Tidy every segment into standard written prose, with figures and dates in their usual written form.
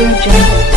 Audio Jungle.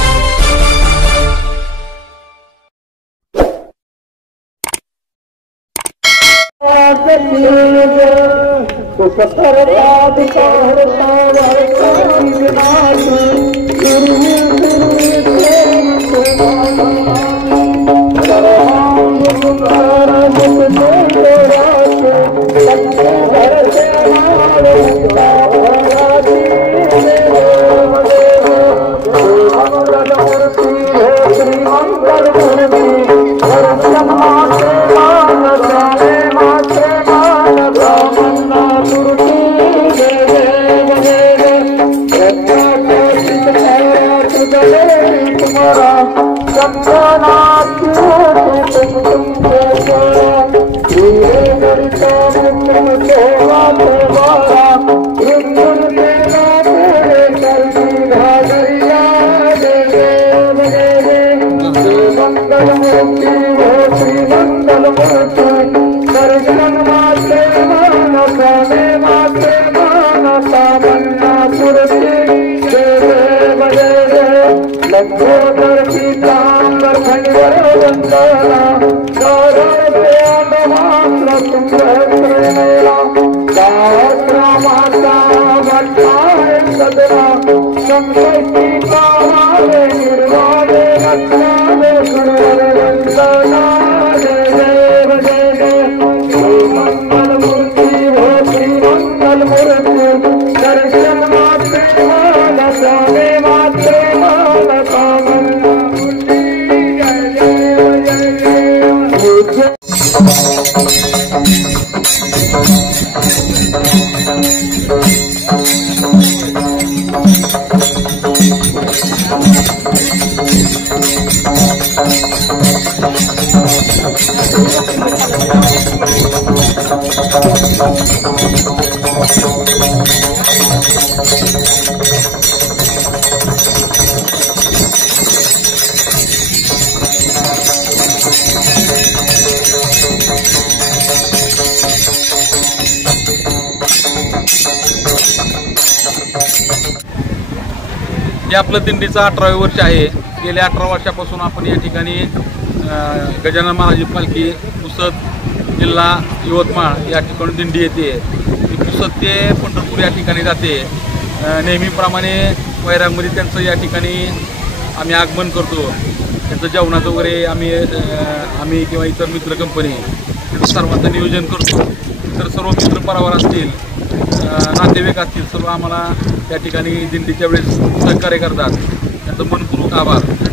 हे आपलं दिंडीचं 18वे वर्ष आहे। गेल्या 18 वर्षापासून आपण या ठिकाणी गजानन महाराज पालखी पुसद जिल्हा यवतमाळ या ठिकाणी दिंडी येते। पुसद ते पंढरपूर या ठिकाणी जाते। नेहमीप्रमाणे वैरागमध्ये त्यांचं या ठिकाणी आम्ही आगमन करतो। त्यांचं जेवणाचं वगैरे आम्ही किंवा इतर मित्र कंपनी सर्वांचं नियोजन करतो। तर सर्व मित्र परिवार असतील, नातेवाईक असतील, सर्व आम्हाला त्या ठिकाणी दिंडीच्या वेळेस सहकार्य करतात। त्यांचं मनपूर्वक आभार।